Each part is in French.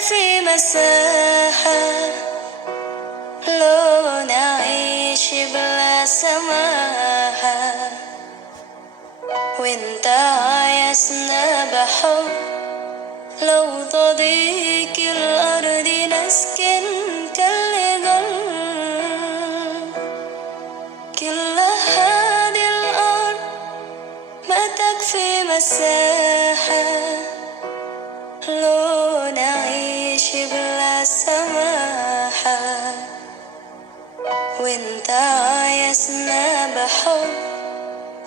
تكفي مساحة لو نعيش بلا سماحة، وانت عايزنا بحب لو تضيق الأرض نسكن كل هذه الأرض ما تكفي مساحة لو نعيش بلا سماحة، وانت عايزنا بحب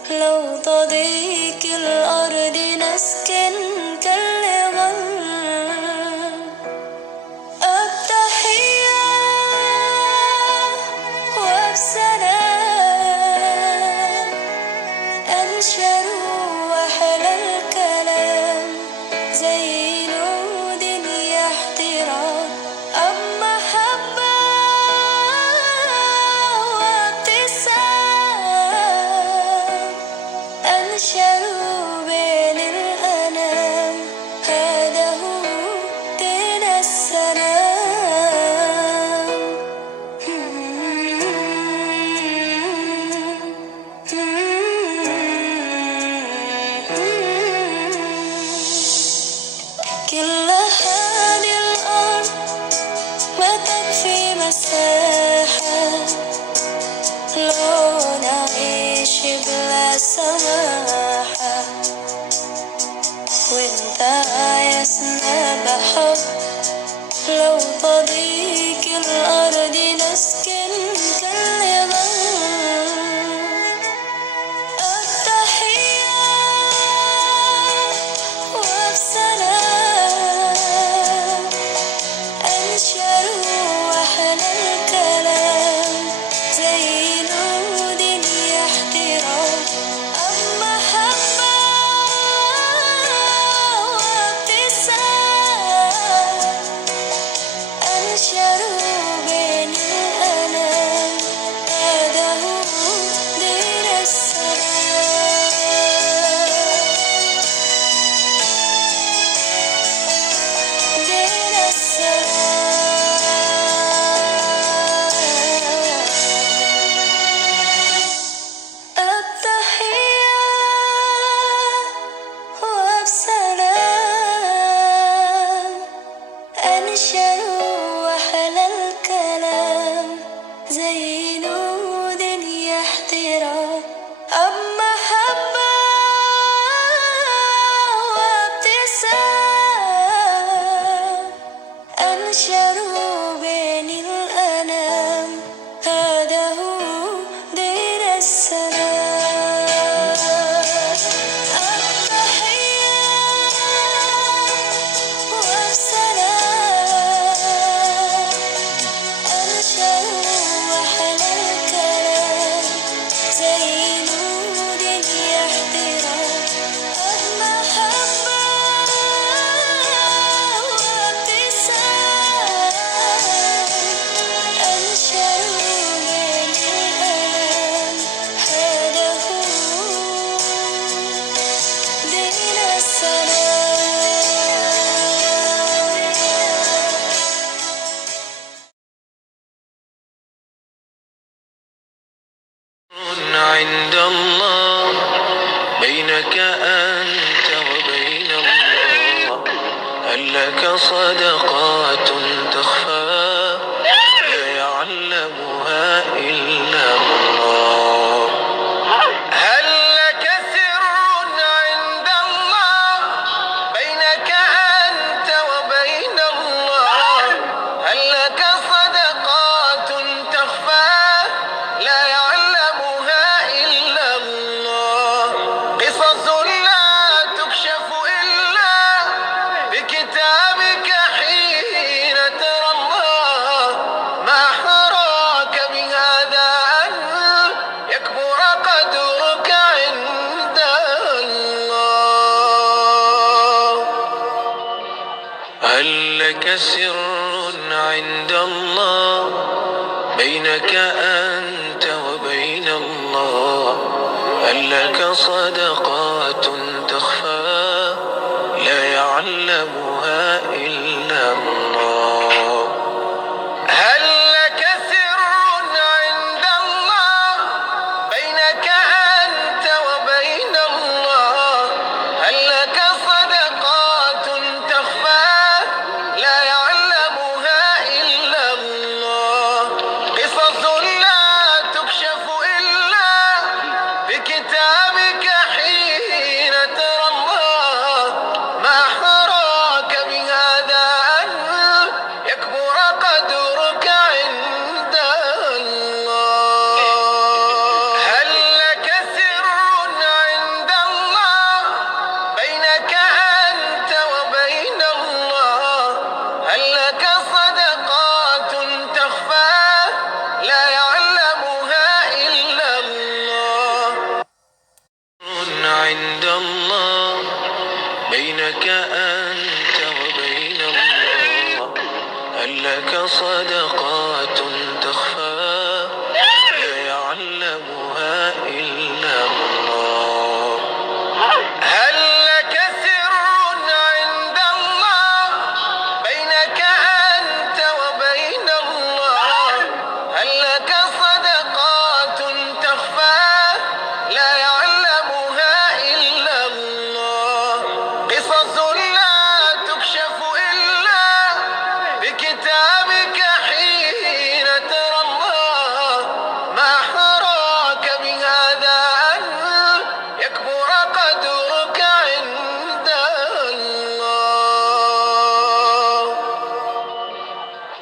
لو تضيق الأرض نسكن التحية وبسلام أنشر وأحلى الكلام زي نود احترام أب محبة وابتسام أنشر بين الأنام، هذا هو دين السلام. كل هذه الأرض ما تكفي مساحة لو نعيش بلا سماحة، وانت عايزنا بحب لو تضيق الأرض نسكن التحية وبسلام أنشر وأحلى الكلام زي نود احترام أب محبة وابتسام أنشر بين الأنام، هذا هو دين السلام. دين السلام. التحية وبسلام أنشر وأحلى الكلام زي نود احترام أب محبة وابتسام أنشر بين الأنام، هذا هو دين السلام. التحية وبسلام أنشر وأحلى الكلام زي نود احترام أب محبة وابتسام أنشر بين الأنام، هذا هو دين السلام. عند الله بينك أنت وبين الله، هل لك صدقات تخفى لا يعلمها إلا الله؟ هل لك سر عند الله بينك أنت وبين الله، هل لك صدقات تخفى لا يعلمها إلا الله؟ قصص لا تكشف إلا بكتابك حين ترى الله، ما أحراك بهذا أن يكبر قدرك عند الله؟ هل لك سر عند الله بينك أنت وبين الله، هل لك صدقات تخفى لا يعلمها إلا الله؟ هل لك صدقات تخفى لا يعلمها إلا الله هل لك سر عند الله بينك أنت وبين الله هل لك صدقات تخفى لا يعلمها إلا الله قصص لا تكشف إلا بكتابك حين ترى الله ما حراك بهذا أن يكبر قدرك عند الله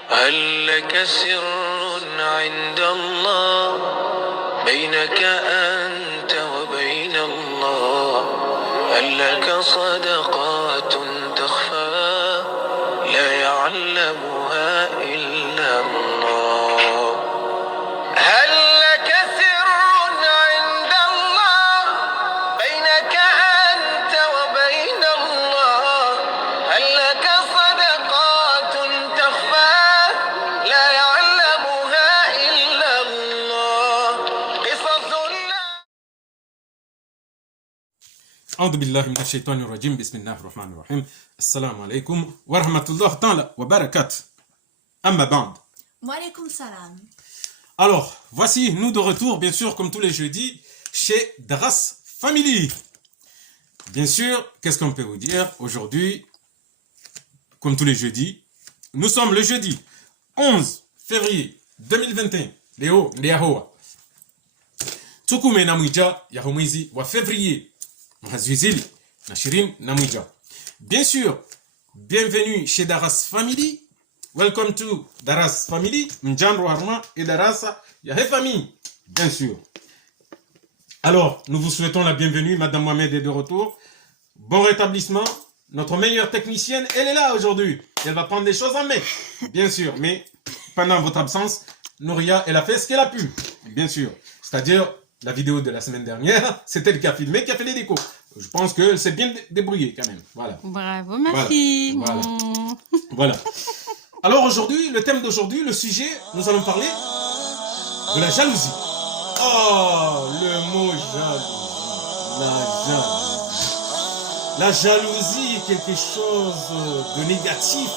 هل لك سر عند الله بينك أنت وبين الله هل لك صدقات تخفى لا يعلمها إلا الله هل لك سر عند الله بينك أنت وبين الله هل لك صدقات تخفى لا يعلمها إلا الله قصص لا أعوذ بالله من الشيطان الرجيم بسم الله الرحمن الرحيم السلام عليكم ورحمة الله تعالى وبركاته أما بعد. Walaikum salam. Alors, voici nous de retour, bien sûr, comme tous les jeudis, chez Daras Family. Bien sûr, qu'est-ce qu'on peut vous dire aujourd'hui, comme tous les jeudis, nous sommes le jeudi 11 février 2021. Léo, Léahoa. Tukume na mwija ya mwezi wa février. Mhazwizili na shirin na mwija. Bien sûr, bienvenue chez Daras Family. Welcome to Daras Family. Mjandro Harma et Darasa Yahe Famille. Bien sûr. Alors, nous vous souhaitons la bienvenue. Madame Mohamed est de retour. Bon rétablissement. Notre meilleure technicienne, elle est là aujourd'hui. Elle va prendre des choses en main. Bien sûr. Mais pendant votre absence, Nouria, elle a fait ce qu'elle a pu. Bien sûr. C'est-à-dire, la vidéo de la semaine dernière, c'est elle qui a filmé, qui a fait les décos. Je pense qu'elle s'est bien débrouillée quand même. Voilà. Bravo, ma fille. Voilà. Voilà. Alors aujourd'hui, le thème d'aujourd'hui, le sujet, nous allons parler de la jalousie. Oh, le mot jalousie. La jalousie. La jalousie est quelque chose de négatif.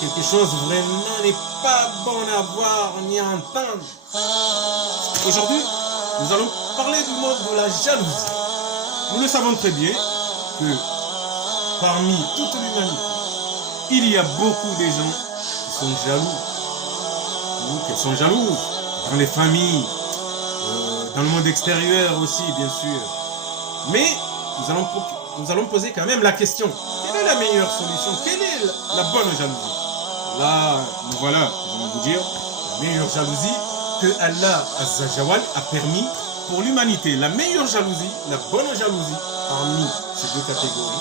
Quelque chose vraiment n'est pas bon à voir ni à entendre. Aujourd'hui, nous allons parler du mot de la jalousie. Nous le savons très bien que parmi toute l'humanité, il y a beaucoup de gens qui sont jaloux, ou qui sont jalouses, dans les familles, dans le monde extérieur aussi, bien sûr. Mais nous allons poser quand même la question, quelle est la meilleure solution? Quelle est la bonne jalousie? Là, nous voilà, nous allons vous dire, la meilleure jalousie que Allah Azzajawal a permis pour l'humanité. La meilleure jalousie, la bonne jalousie parmi ces deux catégories,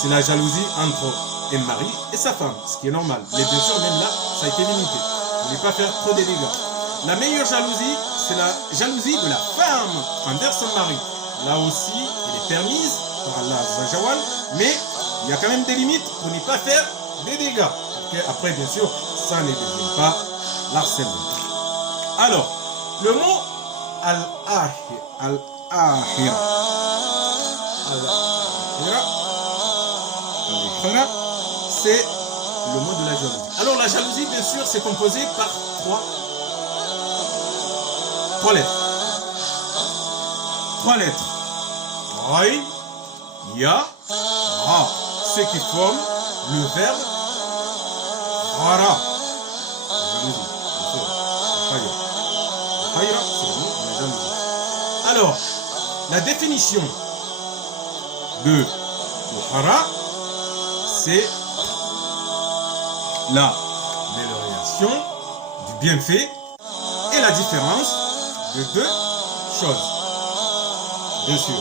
c'est la jalousie entre un mari et sa femme, ce qui est normal. Mais bien sûr, même là, ça a été limité. Ne pas faire trop de dégâts. La meilleure jalousie, c'est la jalousie de la femme envers son mari. Là aussi, elle est permise par Allah Azzajawal, mais il y a quand même des limites pour ne pas faire des dégâts. Parce qu'après, bien sûr, ça ne devient pas l'harcèlement. Alors, le mot al-ahira, c'est le mot de la jalousie. Alors la jalousie, bien sûr, c'est composé par trois lettres. Trois lettres. Raï, ya, ra. Ce qui forme le verbe rara. Jalousie, bien sûr. Khayra, c'est le mot de la jalousie. Alors, la définition de hara, c'est l'amélioration du bienfait et la différence de deux choses. Bien sûr.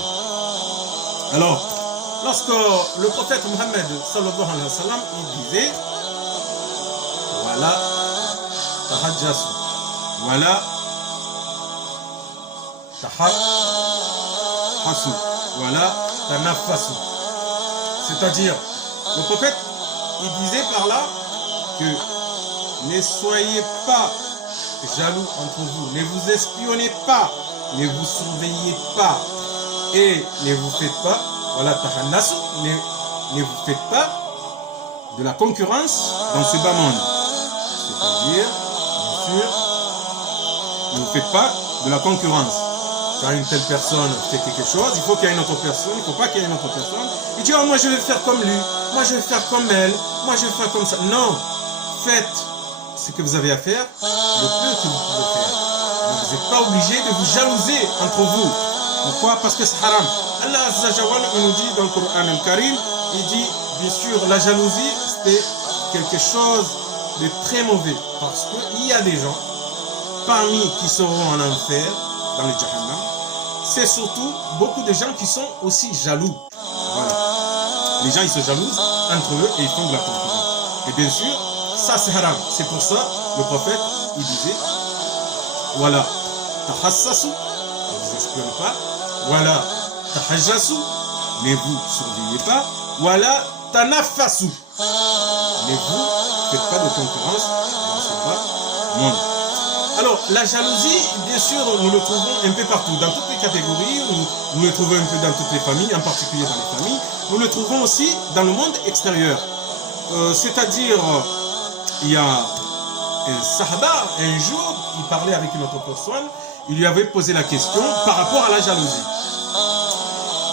Alors, lorsque le prophète Mohammed sallallahu alayhi wa sallam, il disait voilà tahajjasu, voilà tahassu, voilà tanaffasu. C'est-à-dire, le prophète, il disait par là que ne soyez pas jaloux entre vous, ne vous espionnez pas, ne vous surveillez pas et ne vous faites pas, voilà, tahannasu, ne vous faites pas de la concurrence dans ce bas monde. C'est-à-dire, bien sûr, ne vous faites pas de la concurrence. Quand une telle personne fait quelque chose, il faut qu'il y ait une autre personne, il ne faut pas qu'il y ait une autre personne. Il dit, oh, moi je vais faire comme lui, moi je vais faire comme elle, moi je vais faire comme ça. Non, faites ce que vous avez à faire, le peu que vous pouvez faire. Vous n'êtes pas obligé de vous jalouser entre vous. Pourquoi? Parce que c'est haram. Allah Azza wa Jalla nous dit dans le Coran al-Karim, il dit, bien sûr, la jalousie, c'est quelque chose de très mauvais. Parce qu'il y a des gens, parmi qui seront en enfer, dans le Jahannam, c'est surtout beaucoup de gens qui sont aussi jaloux. Voilà. Les gens, ils se jalousent entre eux et ils font de la concurrence. Et bien sûr, ça c'est haram. C'est pour ça, le prophète, il disait, voilà, tahassasu, ne vous espionnez pas, voilà, tahajjasu, ne vous surveillez pas, voilà, tanaffasu, ne vous faites pas de concurrence dans ce bas monde. Alors, la jalousie, bien sûr, nous le trouvons un peu partout, dans toutes les catégories, nous le trouvons un peu dans toutes les familles, en particulier dans les familles. Nous le trouvons aussi dans le monde extérieur. C'est-à-dire, il y a un sahaba, un jour, il parlait avec une autre personne, il lui avait posé la question par rapport à la jalousie.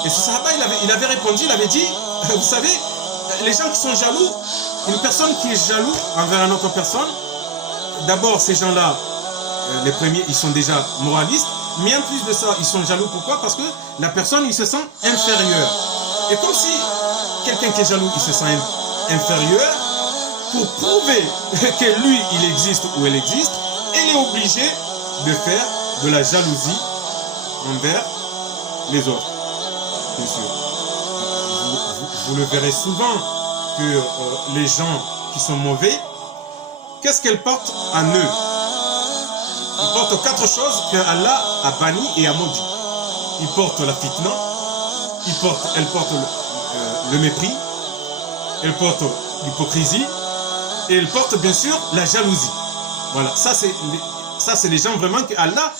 Et ce sahaba, il avait répondu, il avait dit, vous savez, les gens qui sont jaloux, une personne qui est jaloux envers une autre personne, d'abord, ces gens-là, les premiers, ils sont déjà moralistes, mais en plus de ça, ils sont jaloux. Pourquoi? Parce que la personne, il se sent inférieur. Et comme si quelqu'un qui est jaloux, il se sent inférieur, pour prouver que lui, il existe ou elle existe, il est obligé de faire de la jalousie envers les autres. Bien sûr. Vous le verrez souvent que les gens qui sont mauvais, qu'est-ce qu'elles portent en eux? Ils portent 4 choses que Allah a bannies et a maudit. Ils portent la fitna, elles portent le mépris, elles portent l'hypocrisie et elles portent bien sûr la jalousie. Voilà, ça c'est les gens vraiment que Allah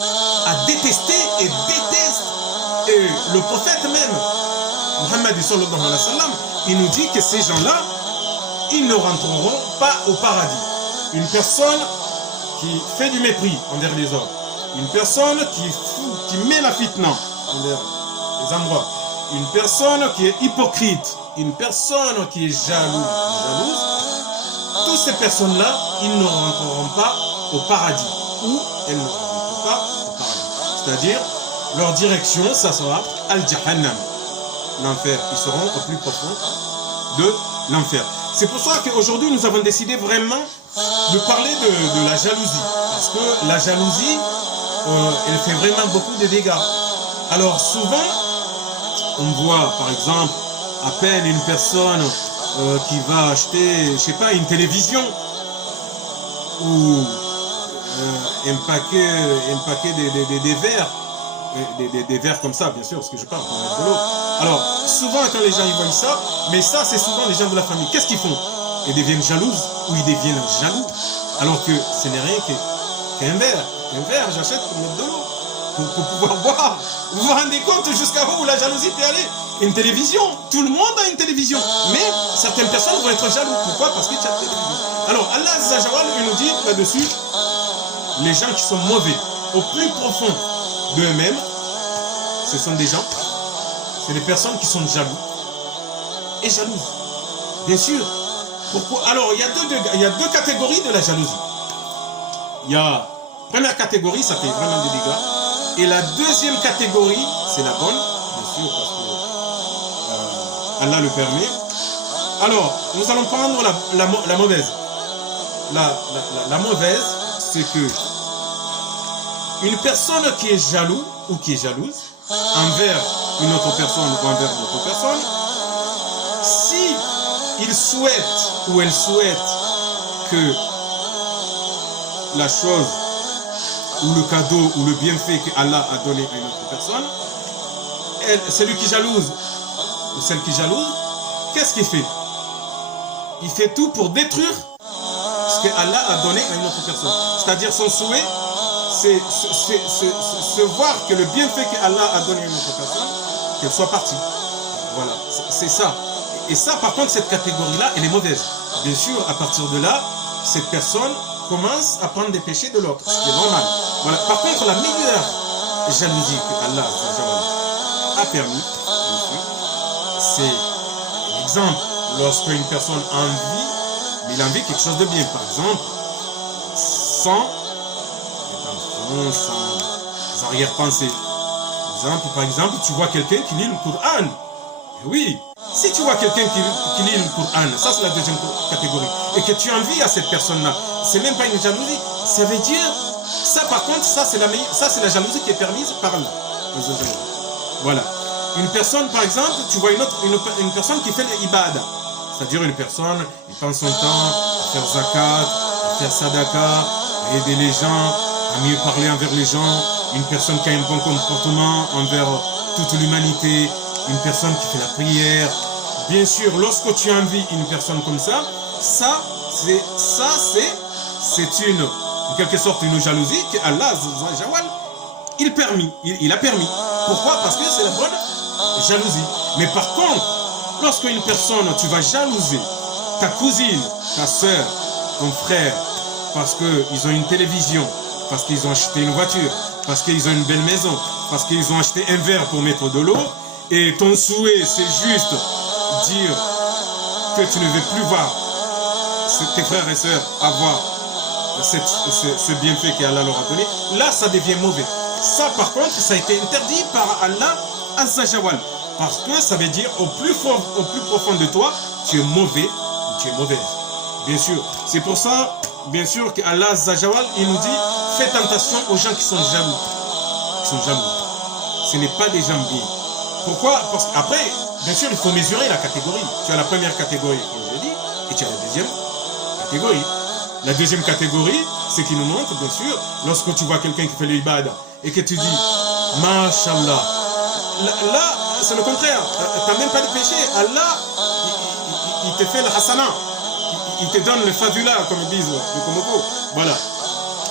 a détesté et déteste. Et le prophète même, Muhammad sallallahu alayhi wa sallam, il nous dit que ces gens-là, ils ne rentreront pas au paradis. Une personne qui fait du mépris envers les autres, une personne qui met la fitna envers les endroits, une personne qui est hypocrite, une personne qui est jalouse, toutes ces personnes-là, ils ne rentreront pas au paradis, ou elles ne rentreront pas au paradis. C'est-à-dire, leur direction, ça sera Al-Jahannam, l'enfer. Ils seront au plus profond de l'enfer. C'est pour ça qu'aujourd'hui, nous avons décidé vraiment de parler de la jalousie. Parce que la jalousie, elle fait vraiment beaucoup de dégâts. Alors souvent, on voit par exemple à peine une personne qui va acheter, je sais pas, une télévision ou un paquet des verres. Des verres comme ça, bien sûr, parce que je parle pour mettre de l'eau. Alors, souvent quand les gens ils voient ça, mais ça c'est souvent les gens de la famille. Qu'est-ce qu'ils font? Ils deviennent jalouses ou ils deviennent jaloux. Alors que ce n'est rien qu'un verre. Un verre, j'achète pour mettre de l'eau, pour pouvoir boire. Vous vous rendez compte jusqu'à où la jalousie peut aller? Une télévision, tout le monde a une télévision. Mais certaines personnes vont être jaloux. Pourquoi? Parce qu'il y a une télévision. Alors, Allah Azza wa Jalla, il nous dit là-dessus, les gens qui sont mauvais, au plus profond d'eux-mêmes, ce sont des gens, c'est des personnes qui sont jaloux et jalouses. Bien sûr. Pourquoi? Alors, il y a deux catégories de la jalousie. Il y a première catégorie, ça fait vraiment des dégâts. Et la deuxième catégorie, c'est la bonne, bien sûr, parce que Allah le permet. Alors, nous allons prendre la mauvaise. La mauvaise, c'est que une personne qui est jaloux ou qui est jalouse envers une autre personne ou envers une autre personne, si il souhaite ou elle souhaite que la chose ou le cadeau ou le bienfait que Allah a donné à une autre personne, celui qui jalouse ou celle qui jalouse, qu'est-ce qu'il fait? Il fait tout pour détruire que Allah a donné à une autre personne. C'est-à-dire son souhait, c'est voir que le bienfait que Allah a donné à une autre personne, qu'elle soit partie. Voilà, c'est ça. Et ça, par contre, cette catégorie-là, elle est mauvaise. Bien sûr, à partir de là, cette personne commence à prendre des péchés de l'autre, ce qui est normal. Voilà. Par contre, la meilleure jalousie que Allah a permis, bien sûr, c'est, exemple, lorsque une personne a envie, mais il a envie quelque chose de bien, par exemple, sans arrière-pensée. Par exemple, tu vois quelqu'un qui lit le Coran. Oui, si tu vois quelqu'un qui lit le Coran, ça c'est la deuxième catégorie, et que tu envies à cette personne-là, c'est même pas une jalousie, ça veut dire, ça par contre, ça c'est la jalousie qui est permise par Allah. Voilà. Une personne, par exemple, tu vois une personne qui fait l'ibada, c'est-à-dire une personne, il passe son temps à faire zakat, à faire sadaka, à aider les gens, à mieux parler envers les gens, une personne qui a un bon comportement envers toute l'humanité, une personne qui fait la prière. Bien sûr, lorsque tu envies une personne comme ça, c'est en quelque sorte une jalousie que Allah il a permis. Pourquoi? Parce que c'est la bonne jalousie. Mais par contre, lorsque une personne, tu vas jalouser ta cousine, ta soeur, ton frère, parce qu'ils ont une télévision, parce qu'ils ont acheté une voiture, parce qu'ils ont une belle maison, parce qu'ils ont acheté un verre pour mettre de l'eau, et ton souhait, c'est juste dire que tu ne veux plus voir tes frères et sœurs avoir ce bienfait qu'Allah leur a donné, là, ça devient mauvais. Ça, par contre, ça a été interdit par Allah Azzajawal. Parce que ça veut dire au plus profond de toi, tu es mauvais ou tu es mauvaise. Bien sûr. C'est pour ça, bien sûr, qu'Allah Azzajawal, il nous dit, fais attention aux gens qui sont jaloux. Ce n'est pas des gens bien. Pourquoi? Parce qu'après, bien sûr, il faut mesurer la catégorie. Tu as la première catégorie, comme je l'ai dit, et tu as la deuxième catégorie. La deuxième catégorie, c'est qui nous montre, bien sûr, lorsque tu vois quelqu'un qui fait le ibada et que tu dis, Masha'Allah, là, c'est le contraire. Tu n'as même pas de péché. Allah, il te fait le hasana. Il te donne le fadula, comme ils disent, le komoko. Voilà.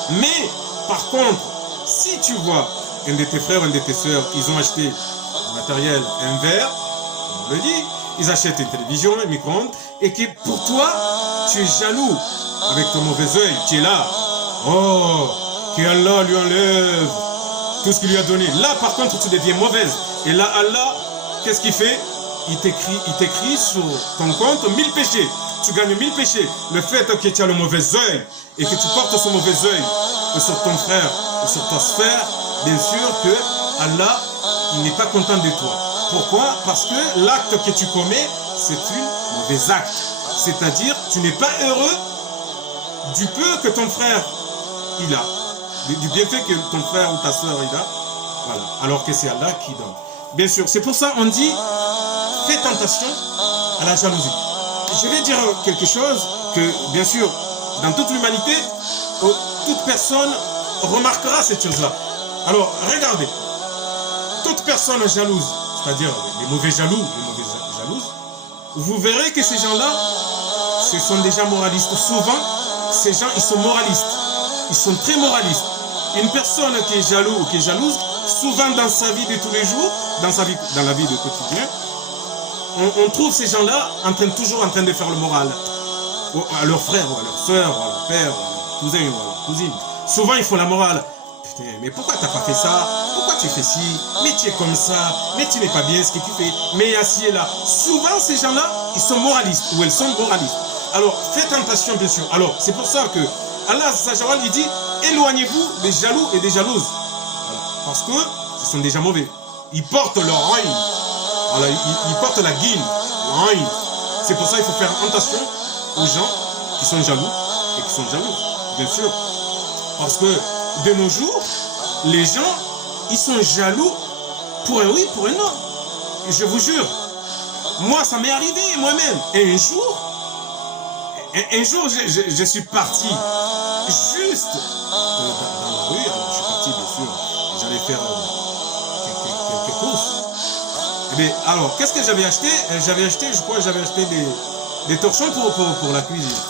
Mais, par contre, si tu vois un de tes frères, un de tes soeurs, ils ont acheté un matériel, un verre, on le dit, ils achètent une télévision, un micro-ondes, et que pour toi, tu es jaloux avec ton mauvais œil, tu es là. Oh, que Allah lui enlève tout ce qu'il lui a donné. Là, par contre, tu deviens mauvaise. Et là, Allah, qu'est-ce qu'il fait? Il t'écrit sur ton compte 1000 péchés. Tu gagnes 1000 péchés. Le fait que tu as le mauvais œil et que tu portes ce mauvais œil sur ton frère ou sur ta sphère, bien sûr que Allah, il n'est pas content de toi. Pourquoi? Parce que l'acte que tu commets, c'est un mauvais acte. C'est-à-dire, tu n'es pas heureux du peu que ton frère, il a. Du bienfait que ton frère ou ta soeur, il a. Voilà. Alors que c'est Allah qui donne. Bien sûr, c'est pour ça on dit, fais attention à la jalousie. Je vais dire quelque chose que, bien sûr, dans toute l'humanité, toute personne remarquera cette chose-là. Alors, regardez. Toute personne jalouse, c'est-à-dire les mauvais jaloux, les mauvaises jalouses, vous verrez que ces gens-là, ce sont des gens moralistes. Souvent, ces gens, ils sont moralistes. Ils sont très moralistes. Une personne qui est jaloux ou qui est jalouse, souvent dans sa vie de tous les jours, dans la vie de quotidien, on trouve ces gens-là toujours en train de faire le moral à leurs frères, ou à leurs soeurs, ou à leur père, ou à leurs cousins, ou à leurs cousines. Souvent, ils font la morale. Putain, mais pourquoi t'as pas fait ça? Pourquoi tu fais ci? Mais tu es comme ça. Mais tu n'es pas bien ce que tu fais. Mais assis et là. Souvent, ces gens-là, ils sont moralistes, ou elles sont moralistes. Alors, faites attention, bien sûr. Alors, c'est pour ça que Allah, il dit, éloignez-vous des jaloux et des jalouses. Voilà. Parce que ce sont des gens mauvais. Ils portent leur haine. Voilà, ils portent la guine, la haine. C'est pour ça qu'il faut faire attention aux gens qui sont jaloux et qui sont jaloux, bien sûr. Parce que de nos jours, les gens, ils sont jaloux pour un oui, pour un non. Et je vous jure, moi, ça m'est arrivé moi-même. Et un jour, je suis parti juste dans la rue. Alors, je suis parti, bien sûr, j'allais faire quelques courses. Et bien, alors, qu'est-ce que j'avais acheté? Je crois que j'avais acheté des torchons pour la cuisine.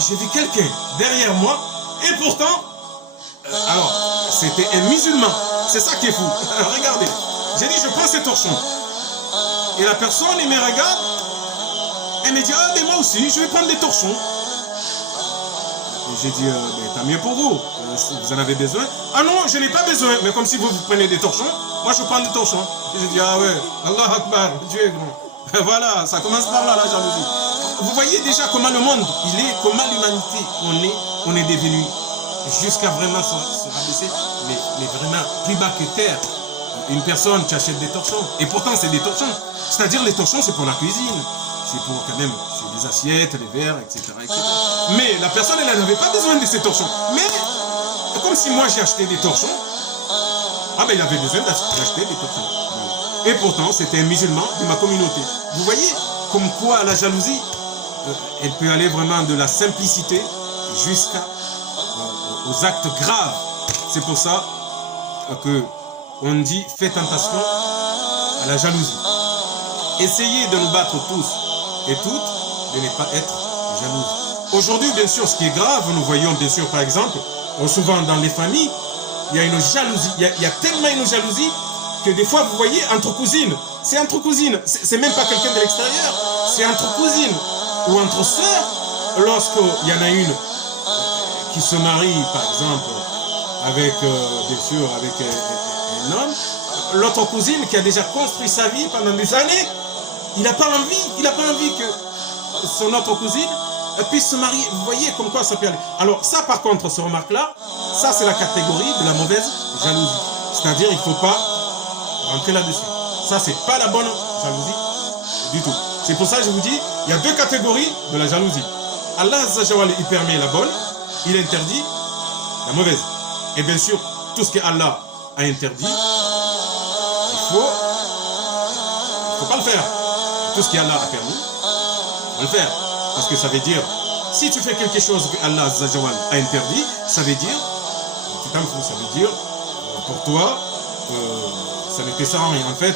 j'ai vu quelqu'un derrière moi, et pourtant, alors, c'était un musulman. C'est ça qui est fou. Regardez. J'ai dit, je prends ces torchons. Et la personne, elle me regarde. Elle me dit, ah, mais moi aussi, je vais prendre des torchons. Et j'ai dit, mais tant mieux pour vous. Si vous en avez besoin. Ah non, je n'ai pas besoin. Mais comme si vous prenez des torchons, moi je prends des torchons. Et j'ai dit, ah ouais, Allah Akbar, Dieu est grand. Voilà, ça commence par là, la jalousie. Vous voyez déjà comment le monde, il est, comment l'humanité, on est devenu jusqu'à vraiment se rabaisser, mais vraiment plus bas que terre. Une personne qui achète des torchons, et pourtant c'est des torchons. C'est-à-dire les torchons, c'est pour la cuisine. C'est pour quand même, c'est les assiettes, les verres, etc., etc. Mais la personne, elle n'avait pas besoin de ces torchons. Mais, comme si moi j'ai acheté des torchons, ah ben il avait besoin d'acheter des torchons. Voilà. Et pourtant, c'était un musulman de ma communauté. Vous voyez, comme quoi la jalousie, elle peut aller vraiment de la simplicité aux actes graves. C'est pour ça que on dit faites attention à la jalousie. Essayez de nous battre tous et toutes de ne pas être jalouses. Aujourd'hui, bien sûr, ce qui est grave, nous voyons bien sûr, par exemple, souvent dans les familles, il y a une jalousie, il y a tellement une jalousie que des fois, vous voyez, entre cousines, c'est entre cousines, c'est même pas quelqu'un de l'extérieur, c'est entre cousines ou entre sœurs, lorsqu'il y en a une qui se marie, par exemple, avec, bien sûr, avec un homme, l'autre cousine qui a déjà construit sa vie pendant des années, il n'a pas envie que son autre cousine puisse se marier. Vous voyez comme quoi ça peut aller. Alors ça, par contre, ce remarque-là, ça c'est la catégorie de la mauvaise jalousie. C'est-à-dire, il ne faut pas rentrer là-dessus. Ça, c'est pas la bonne jalousie du tout. C'est pour ça que je vous dis, il y a deux catégories de la jalousie. Allah Azza wa Jalla, il permet la bonne, il interdit la mauvaise. Et bien sûr, tout ce que Allah a interdit, il faut pas le faire. Tout ce qu'Allah a permis, il faut le faire. Parce que ça veut dire, si tu fais quelque chose que Allah Azza wa Jalla a interdit, ça veut dire, tu t'en fous, ça veut dire, pour toi, ça ne te sert à rien. En fait,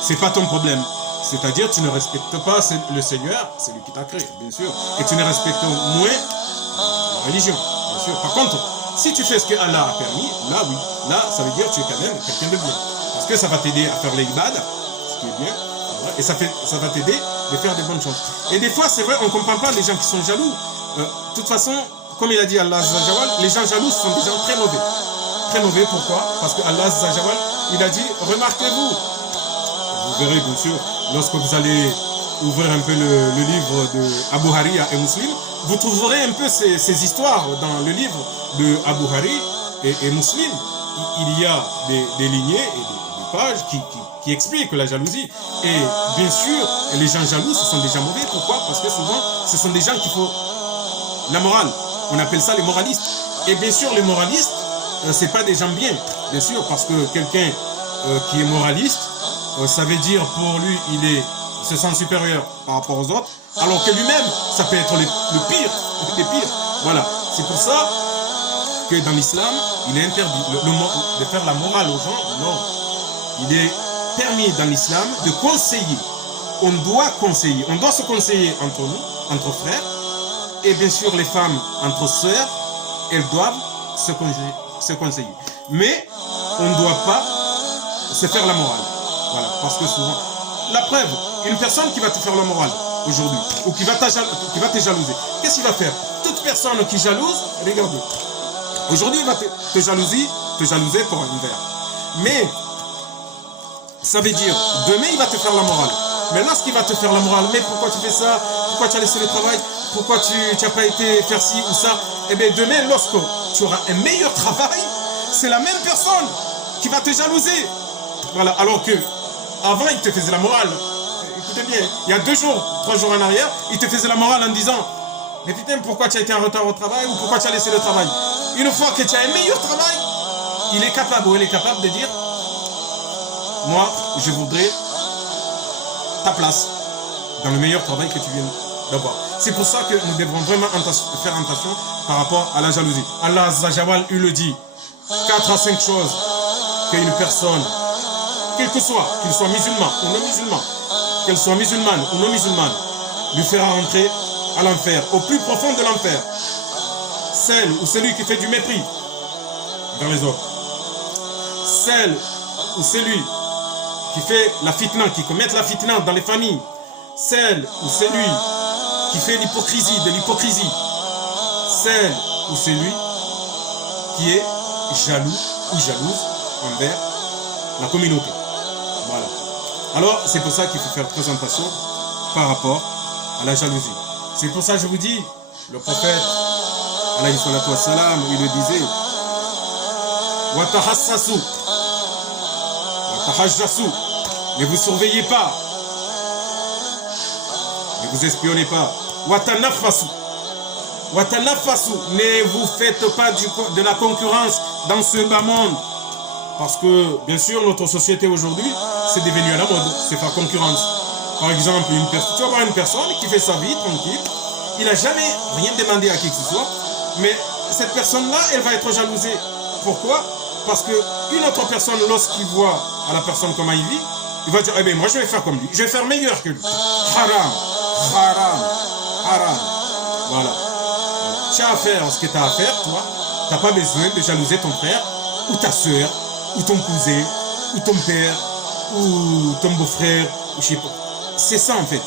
c'est pas ton problème. C'est-à-dire, tu ne respectes pas le Seigneur, c'est lui qui t'a créé, bien sûr, et tu ne respectes moins la religion, bien sûr. Par contre, si tu fais ce que Allah a permis, là, oui, là, ça veut dire que tu es quand même quelqu'un de bien. Parce que ça va t'aider à faire les ibadah, ce qui est bien, et ça va t'aider de faire des bonnes choses. Et des fois, c'est vrai, on ne comprend pas les gens qui sont jaloux. De toute façon, comme il a dit Allah Azza wa Jalla, les gens jaloux sont des gens très mauvais. Très mauvais, pourquoi? Parce que Allah Azza wa Jalla, il a dit, remarquez-vous. Vous verrez, bien sûr, lorsque vous allez ouvrir un peu le livre de Abu Hariya et Muslim, vous trouverez un peu ces histoires dans le livre de Abu Hariya et Muslim. Il y a des lignées et des pages qui expliquent la jalousie. Et bien sûr, les gens jaloux, ce sont des gens mauvais. Pourquoi? Parce que souvent, ce sont des gens qui font la morale. On appelle ça les moralistes. Et bien sûr, les moralistes, c'est pas des gens bien. Bien sûr, parce que quelqu'un qui est moraliste, ça veut dire pour lui, il se sent supérieur par rapport aux autres, alors que lui-même, ça peut être le pire, des pires. Voilà. C'est pour ça que dans l'islam, il est interdit de faire la morale aux gens. Non. Il est permis dans l'islam de conseiller. On doit conseiller. On doit se conseiller entre nous, entre frères. Et bien sûr, les femmes entre sœurs, elles doivent se conseiller. Mais on ne doit pas se faire la morale. Voilà, parce que souvent, la preuve, une personne qui va te faire la morale aujourd'hui, ou qui va te jalouser, qu'est-ce qu'il va faire? Toute personne qui jalouse, regardez, aujourd'hui il va te jalouser pour un verre. Mais, ça veut dire, demain il va te faire la morale. Mais lorsqu'il va te faire la morale, mais pourquoi tu fais ça? Pourquoi tu as laissé le travail? Pourquoi tu n'as pas été faire ci ou ça? Eh bien demain, lorsque tu auras un meilleur travail, c'est la même personne qui va te jalouser. Voilà, alors que avant, il te faisait la morale. Écoutez bien, il y a 2 jours, 3 jours en arrière, il te faisait la morale en disant, mais putain, pourquoi tu as été en retard au travail ou pourquoi tu as laissé le travail? Une fois que tu as un meilleur travail, il est capable ou elle est capable de dire, moi, je voudrais ta place dans le meilleur travail que tu viens d'avoir. C'est pour ça que nous devrons vraiment faire attention par rapport à la jalousie. Allah Azza wa Jalla, il le dit, 4 à 5 choses qu'une personne, quel que soit, qu'il soit musulman ou non musulman, qu'elle soit musulmane ou non musulmane, lui fera rentrer à l'enfer, au plus profond de l'enfer. Celle ou celui qui fait du mépris vers les autres. Celle ou celui qui fait la fitna, qui commet la fitna dans les familles. Celle ou celui qui fait l'hypocrisie, de l'hypocrisie. Celle ou celui qui est jaloux ou jalouse envers la communauté. Voilà. Alors, c'est pour ça qu'il faut faire très attention par rapport à la jalousie. C'est pour ça que je vous dis, le prophète, alayhi salatu wassalam, il le disait, Watahassasu, Watahajjasu, ne vous surveillez pas, ne vous espionnez pas. Watanafasu, Watanafasu, ne vous faites pas de la concurrence dans ce bas monde. Parce que, bien sûr, notre société aujourd'hui, c'est devenu à la mode, c'est faire concurrence. Par exemple, tu vas voir une personne qui fait sa vie tranquille, il n'a jamais rien demandé à qui que ce soit, mais cette personne-là, elle va être jalousée. Pourquoi? Parce qu'une autre personne, lorsqu'il voit à la personne comment il vit, il va dire, eh bien, moi je vais faire comme lui, je vais faire meilleur que lui. Haram, haram, haram. Voilà. Tu as à faire ce que tu as à faire, toi. Tu n'as pas besoin de jalouser ton frère, ou ta soeur, ou ton cousin, ou ton père, ou ton beau-frère, ou je sais pas. C'est ça en fait.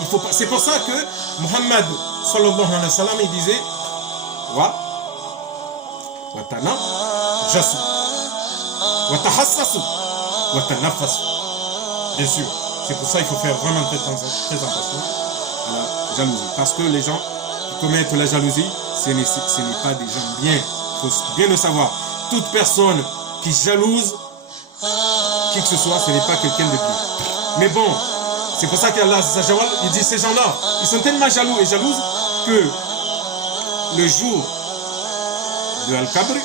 Il faut pas. C'est pour ça que Muhammad sallallahu alayhi wa sallam il disait Watana jasu, Watahassasu, Watanafasu. Bien sûr. C'est pour ça qu'il faut faire vraiment très attention à la jalousie. Parce que les gens qui commettent la jalousie, ce n'est pas des gens bien. Il faut bien le savoir. Toute personne qui jalouse qui que ce soit, ce n'est pas quelqu'un de bien. Mais bon, c'est pour ça qu'Allah, il dit ces gens-là, ils sont tellement jaloux et jalouses que le jour de Al-Qabr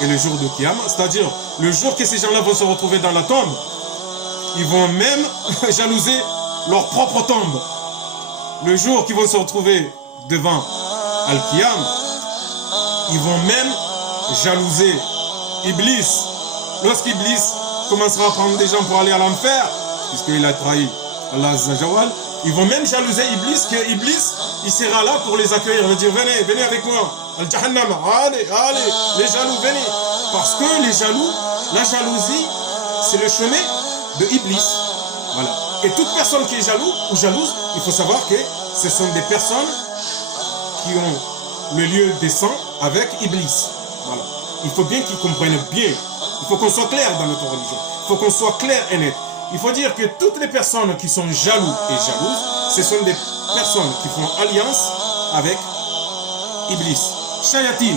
et le jour de Qiyam, c'est-à-dire le jour que ces gens-là vont se retrouver dans la tombe, ils vont même jalouser leur propre tombe. Le jour qu'ils vont se retrouver devant Al-Qiyam, ils vont même jalouser Iblis. Lorsqu'Iblis commencera à prendre des gens pour aller à l'enfer, puisqu'il a trahi Allah Azzawajal, ils vont même jalouser Iblis, que Iblis, il sera là pour les accueillir. Il va dire, venez, venez avec moi. Al-Jahannam, allez, allez, les jaloux, venez. Parce que les jaloux, la jalousie, c'est le chemin de Iblis. Voilà. Et toute personne qui est jaloux ou jalouse, il faut savoir que ce sont des personnes qui ont le lieu décent avec Iblis. Voilà. Il faut bien qu'ils comprennent bien. Il faut qu'on soit clair dans notre religion. Il faut qu'on soit clair et net. Il faut dire que toutes les personnes qui sont jaloux et jalouses, ce sont des personnes qui font alliance avec Iblis. Shayatin.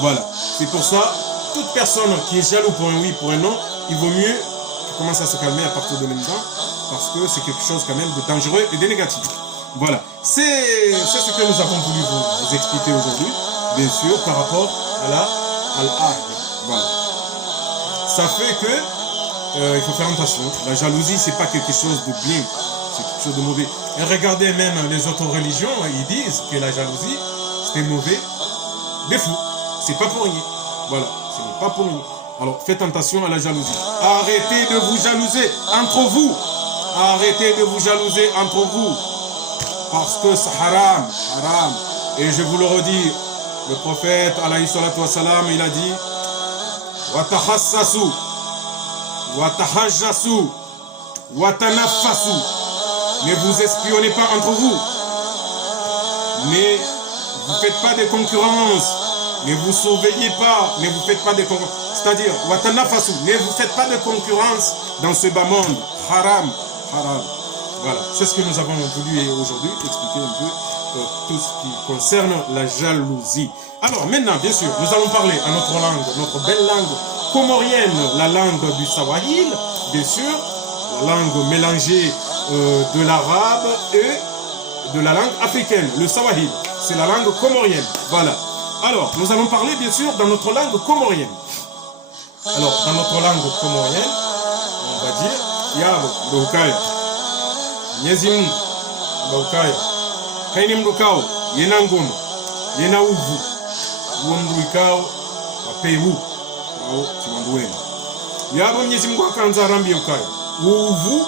Voilà. C'est pour ça, toute personne qui est jaloux pour un oui, pour un non, il vaut mieux qu'il commence à se calmer à partir de maintenant, parce que c'est quelque chose quand même de dangereux et de négatif. Voilà. C'est ce que nous avons voulu vous expliquer aujourd'hui, bien sûr, par rapport à l'Ahd. Voilà. Ça fait que il faut faire attention. La jalousie, c'est pas quelque chose de bien, c'est quelque chose de mauvais. Et regardez même les autres religions, ils disent que la jalousie, c'est mauvais défaut. C'est pas pour rien. Voilà, ce n'est pas pour rien. Alors faites attention à la jalousie. Arrêtez de vous jalouser entre vous. Arrêtez de vous jalouser entre vous. Parce que c'est haram, haram. Et je vous le redis, le prophète, alayhi salatu wassalam, il a dit Watahassasu, Watahajjasu, Watanafasu. Ne vous espionnez pas entre vous. Ne vous faites pas de concurrence. Ne vous surveillez pas. Ne vous faites pas de concurrence. C'est-à-dire, Watanafasu. Ne vous faites pas de concurrence dans ce bas monde. Haram. Haram. Voilà. C'est ce que nous avons voulu aujourd'hui expliquer un peu tout ce qui concerne la jalousie. Alors maintenant, bien sûr, nous allons parler à notre langue, notre belle langue comorienne, la langue du Sawahil, bien sûr, la langue mélangée de l'arabe et de la langue africaine, le Sawahil. C'est la langue comorienne. Voilà. Alors, nous allons parler, bien sûr, dans notre langue comorienne. Alors, dans notre langue comorienne, on va dire Yabo, Ndokaya, Nyezim, Ndokaya, Kainim Ndokao, Yenangom, Yenauvu, Wondruikao, Wapeu, Tiwanduena. Yabo Mwenyezi Mungu akaanza rambi Ukaya. Uvu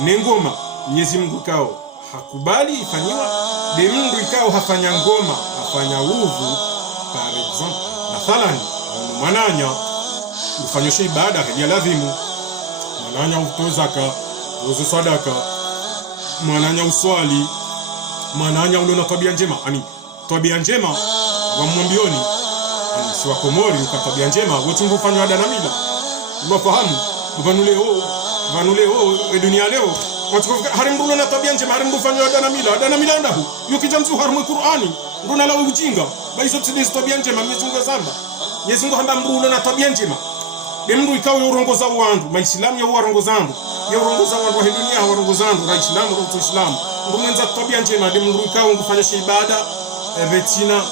Nengoma Mwenyezi Mungu kao hakubali ifanyiwa de mndu ikao hafanya ngoma hafanya uvu par exemple mathalan mwananya ufanyoshe ibada ya lazimu mwananya utozaka uzo sadaka mwananya uswali mwananya ulona tabia njema ani tabia njema wa mwambioni ani si wa Komori ukatabia njema wote ngufanywa ada na mila unafahamu vanule dunia leo watu harimbulo na tabia njema harimbufanywa ada na mila ndahu yukija mtu harmu Qur'ani ndona la ujinga baizo tidi tabia njema Mwenyezi Mungu zamba Mwenyezi Mungu hamba mbulo na tabia njema demndu ikao yorongoza wandu maislamu ya warongoza wandu yorongoza wandu wa dunia warongoza wandu wa Islamu wa Uislamu ngumwenza tabia njema demndu ikao ngufanya ibada betina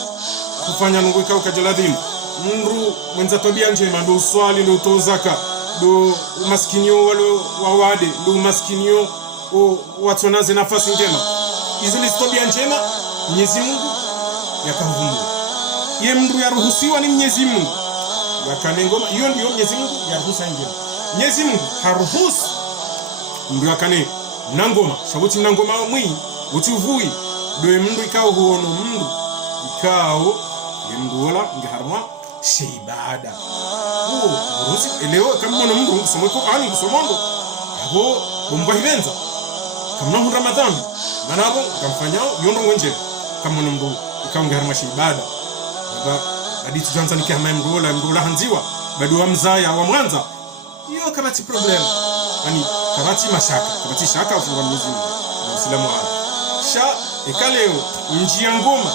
kufanya nungu ikao kajaladhimu mndu mwenza tabia njema ndo swali ndo tozaka ndo umaskinio walo wawade ndo umaskinio watonaze nafasi njema hizo ni tabia njema Mwenyezi Mungu yakavumbua ye mndu yaruhusiwa ni Mwenyezi Mungu yakanengoma hiyo ndio Mwenyezi Mungu yaruhusa njema Mwenyezi Mungu haruhusu mndu yakane nangoma shawuti nangoma mwi utuvui ndo mndu ikao huono mndu ikao ye mndu wala ngeharma sheibada ruhusi leo kama mwana mndu kusoma Qur'ani kusomondo abo bomba hibenza kama na Ramadhani manabo kamfanya yondo ngonje kama mwana mndu ikao ngeharma sheibada baba hadi tuanza nikihama mndu la hanziwa bado mzaya wa mwanza hiyo kabati problem yani kabati mashaka kabati shaka ufunga Mwenyezi Mungu Uislamu hapa sha ekaleo njia ngoma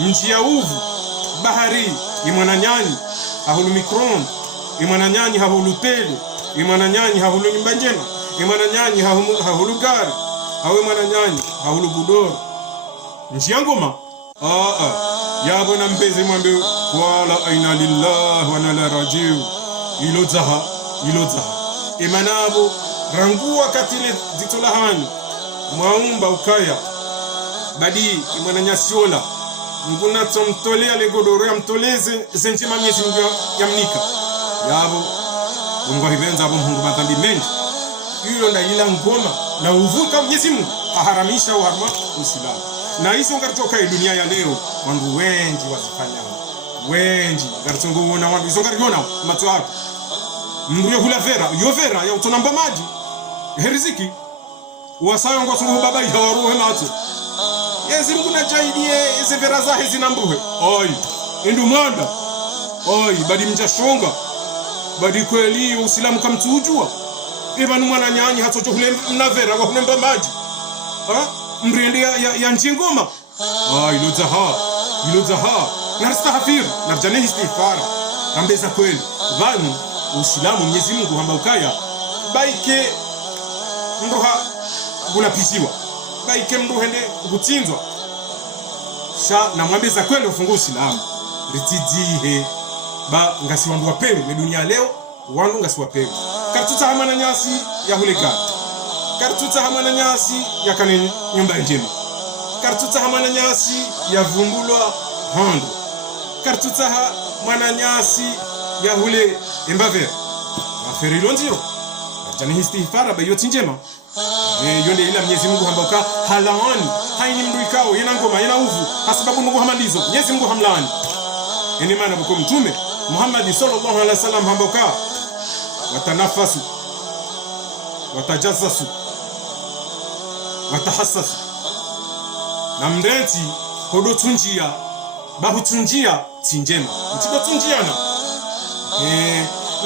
njia uvu bahari imwananyani ahulu mikron imwananyani hahulu tele imwananyani hahulu nyumba njema imwananyani hahulu gari awe mwananyani hahulu budoro njia ngoma ya bona mbeze mwambe wala aina lillah wa inna rajiu ilozaha emanabo rangua katile ditolahani mwaumba ukaya badi imwananyasiola nguna tomtolea legodoro ya mtoleze zenjema Mwenyezi Mungu yamnika yabo ngwa hivenza abo Mungu madhambi mengi hiyo na ila ngoma na uvuka Mwenyezi Mungu aharamisha uharma Uislamu na hizo ngaritoka dunia ya leo wangu wengi wazifanya wengi ngartongo na wangu hizo ngariona matu hapo mndu hula vera ya utonamba maji heriziki wasayo ngo sungu baba ya waruhe matu Mwenyezi Mungu na jaidie eze vera zahe zinambuhe oi indu mwanda oi badi mjashonga badi kweli Uislamu kamtujua ibanu mwana nyanyi hatojo hule mnavera wa hunemba maji mrende ya njengoma ilozaha naristahafir narjane istighfara ambeza kweli vanu Uislamu Mwenyezi Mungu hamba ukaya baike mruha bunapisiwa baike mru hende kutsinzwa sha na mwambeza kweli ufungu Uislamu ritidihe ba ngasi wandu wapewe me dunia leo wandu ngasi wapewe kartuta hamana nyasi ya huleka kartuta hamana nyasi ya kanini nyumba njema kartuta hamana nyasi ya vumbulwa hondo kartuta hamana nyasi ya hule embave aferi lonziro najani istighfara bayo tinjema yonde ila Mwenyezi Mungu hambaka halawani haini mndu ikao yena ngoma yena uvu hasababu Mungu hamandizo Mwenyezi Mungu hamlani yani maana mko mtume Muhammad sallallahu alaihi wasallam hambaka watanafasu watajassasu watahassasu na mrenti kodo tunjia bahu tunjia tinjema mtido tunjiana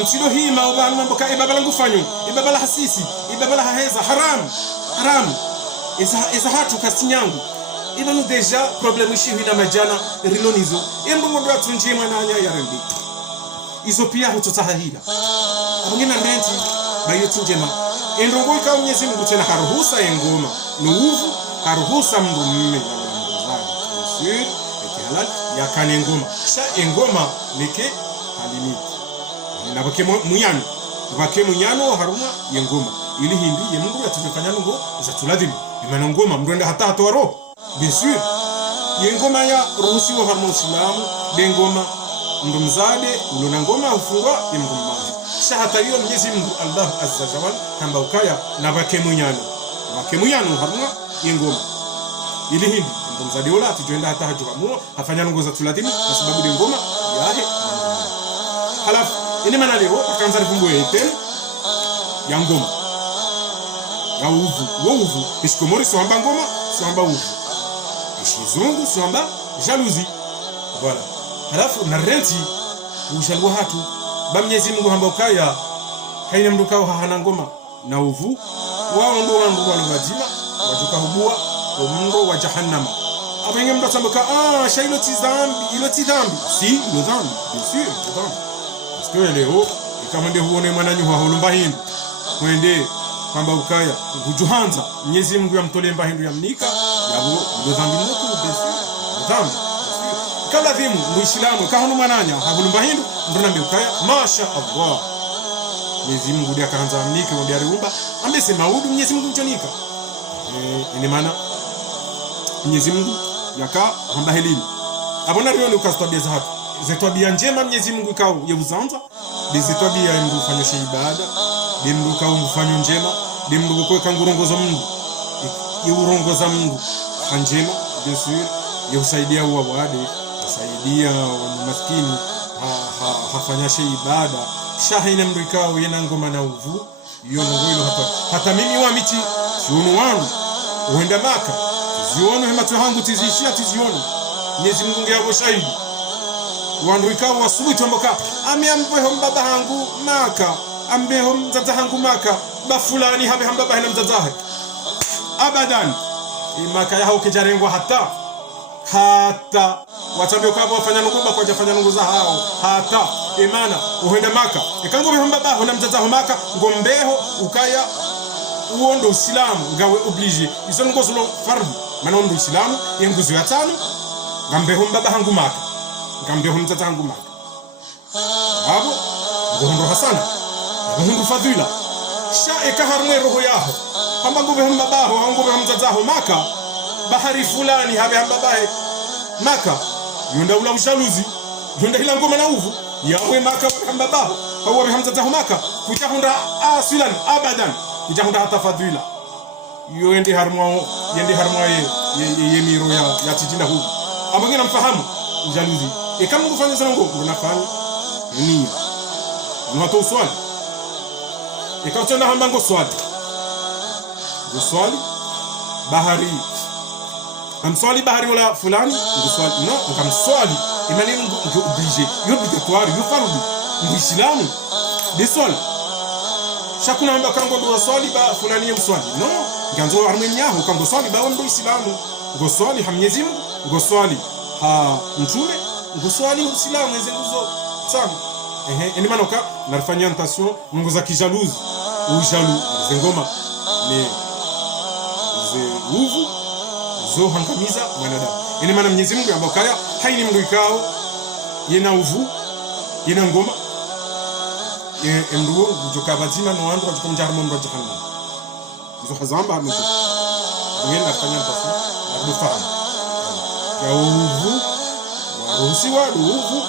mtido hii mambo ka ibabala ngufanyo ibabala hasisi ibabala haheza haram isa hatu kasinyangu ibanu deja problemu shi hina majana rilonizo embo ndo atunjie mananya ya rendi izo pia hutotahila abungina renti bayo tinjema endongo ika Mwenyezi Mungu tena haruhusa engoma nuuvu haruhusa mndu mme sir ekihalal yakane ngoma sha engoma neke halimiti na bake munyano haruma yengoma ili hindi ye mndu atufanya ngo za tuladhimu imana ngoma mndu hata hatoro bisir yengoma ya ruhusiwa haruma Uislamu dengoma mndu mzade ulona ngoma ufungwa ya mndu mmoja sha hata hiyo Mwenyezi Mungu Allah azza wa jalla kamba ukaya na bake munyano wakemuyano harunga ingoma ili hindi ndo mzadi ola tujoenda hata hajukamuo hafanya nongoza tulatini kwa sababu de ngoma yahe halafu ini mana leo akanza rifumbu ya item ya ngoma ya uvu ishikomori suhamba ngoma suhamba uvu ishizungu suhamba jalousie voilà halafu na renti ushalwa hatu ba Mwenyezi Mungu hamba ukaya haina mdukao hahana ngoma na uvu wao ndo wandu walivajima wajuka hubua omndo wa jahannama abenge mdo tamboka shailo tidambi si ilo dhambi bien sûr ilo dhambi parce que leo ikamende huone mwananyu wa holumba hindu kwende kwamba ukaya kujuhanza Mwenyezi Mungu yamtolee mbahindu yamnika yabo ilo dhambi mko bien sûr ilo dhambi kala vimu muislamu kahunu mananya holumba hindu ndo nambe ukaya masha Allah Mwenyezi Mungu ndiye akaanza amnika ndiye aliumba ambese maudu Mwenyezi Mungu mchonika ine maana Mwenyezi Mungu yaka hamba helini abona rioni ukastwabia za hatu zetwabia njema Mwenyezi Mungu ikao yebuzanza zetwabia mndu ufanyoshe ibada mndu ikao mfanyo njema mndu kwa kangurongoza Mungu yurongoza Mungu hanjema bien sûr yusaidia uwawade usaidia wa maskini hafanyashe ibada shahina mndu ikao yena ngoma na uvu iyo ngoilo hata mimi wa miti sionu wangu uenda Maka zione hematu hangu tizishia tizione Mwenyezi Mungu yabo shahidi wandu ikawa wasubuhi tomboka ameambeho mbaba hangu Maka ambeho mzaza hangu Maka ba fulani habe hambaba hena mzaza hake abadan Maka yao kijarengwa hata watambio kwa wafanya ngomba kwa jafanya nguza hao hata imana uenda Maka ikango mbaba hona mzaza ho Maka ngombeho ukaya uondo Uislamu ngawe oblige iso ngosolo fardu mana ondo Uislamu yenguzo ya tano ngambeho mbaba hangu Maka ngambeho mtata hangu Maka abo ngondo hasana ngondo fadhila sha ekaharmwe roho yaho kamba ngobeho mbabaho ngobeho mtataho Maka bahari fulani habe hambabahe Maka yonda ula ushaluzi yonda hila ngoma na uvu yawe Maka hambabaho hawa hamtataho Maka kutahunda asilan abadan kujahunda hata fadhila yende harmwa ye miro ya titinda huko amangena namfahamu ujaluzi kama kufanya zango unafanya nia unato swali ikatenda hambango swali bahari amswali bahari wala fulani nguswali no ngamswali imani ngu oblige yobigatoire yo fardu muislamu deswali shakuna amba kango ndo swali ba fulani yemswali no nganzo arme nyaho kango swali ba ndo islamu ngo swali ha Mwenyezi Mungu ngo swali ha mtume ngo swali uislamu ezenguzo sana eni manoka narifanya tentation ngo za kijalousie ou jaloux zengoma ne ze uvu zo hankamiza mwanadamu eni maana Mwenyezi Mungu ambakaya haini mndu ikao yena uvu yena ngoma emruo kutoka bazima no wandu kutoka mjarmo ndo jahannam hizo hazamba mtu ngenda kufanya basi na kufahamu ya uvu warusi wa uvu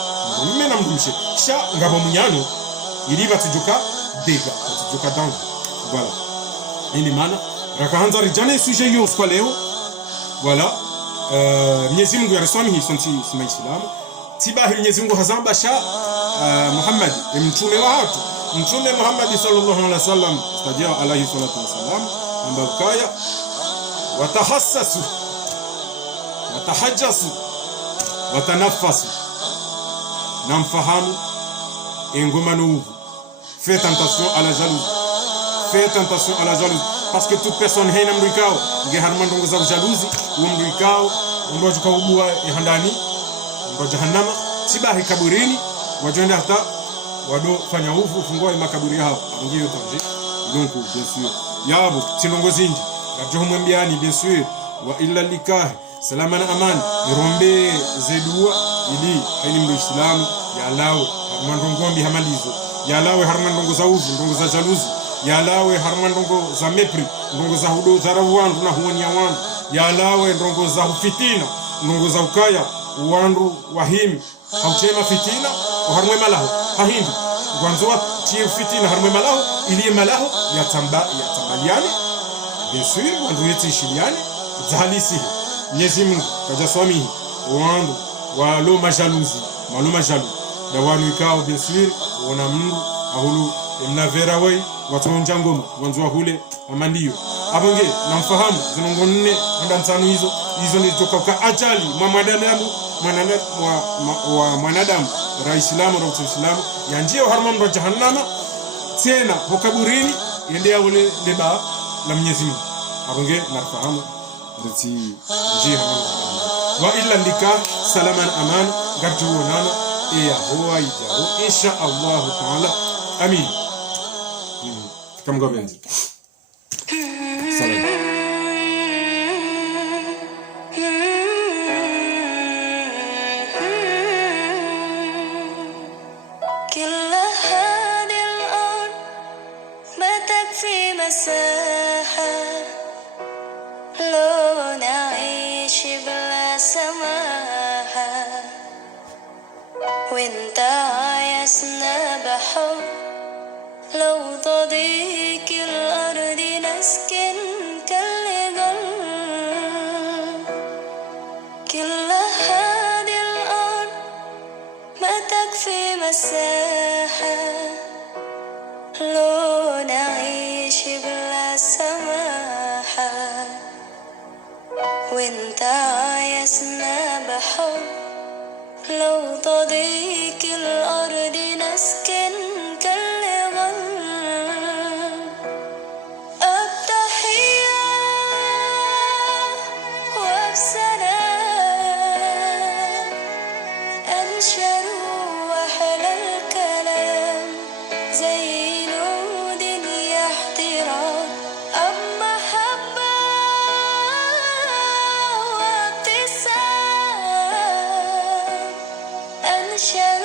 mume na mdumshe sha ngabo munyano iliba tujuka dega tujuka down voilà ini maana rakaanza rijane sujet yo kwa leo voilà Mwenyezi Mungu yariswamihi santi sima Islam tibahi Mwenyezi Mungu hazamba sha Muhammad mtume wa watu mtume Muhammad sallallahu alaihi wasallam stajia alayhi salatu wasalam ambakaya watahassasu watahajjasu watanaffasu namfahamu engoma nouveau faites attention à la jalousie faites attention à la jalousie parce que toute personne haina mrikao ngeharmandongo za jalousie umrikao ndo tukaubua ihandani ndo jahannama sibahi kaburini wajoenda hata wado fanya ufu fungua makaburi yao ngio tanje donc bien sûr yabo tilongozinji rajo mwambiani bien sûr wa illa likah salama na amani irombe zedua ili haini muislamu ya lawe harmandongombi hamalizo ya lawe harmandongo za uvu ndongo za jalousie ya lawe harmandongo za mepri ndongo za hudo zarawandu na huonia wandu ya lawe ndongo za fitina ndongo za ukaya wandu wahimi hauchema fitina harmwe malaho hahindi gwanzo tie fitina harmwe malaho ili malaho yatambaliane bien sûr wandu yetu shiliani zalisi Mwenyezi Mungu kajaswami wandu walo majaluzi malo majalu na wanu ikao bien sûr wana Mungu ahulu mnavera wai watu ngoma wanzu hule amandio abonge namfahamu zinongonne anda nsanu hizo ni toka kwa ajali mwanadamu mwanadamu raislamu na uislamu yanjio harmam ro jahannama tena hokaburini yendea ule leba la Mwenyezi Mungu abonge nafahamu ndati njia wa illa ndika salaman aman gartu nana ya huwa ijao insha Allah taala amin kam gobenzi salam كل هذه الأرض ما تكفي مساحة لو نعيش بلا سماحة وانت عايزنا بحب لو تضيق الأرض نسكن كالجل كل هذه الأرض ما تكفي مساحة لو نعيش بلا سماحة وانت عايزنا بحب لو تضيق الأرض نسكن كالغل التحية وبسلام أنشر وأحلى الكلام زي نود احترام أما محبة وابتسام أنشر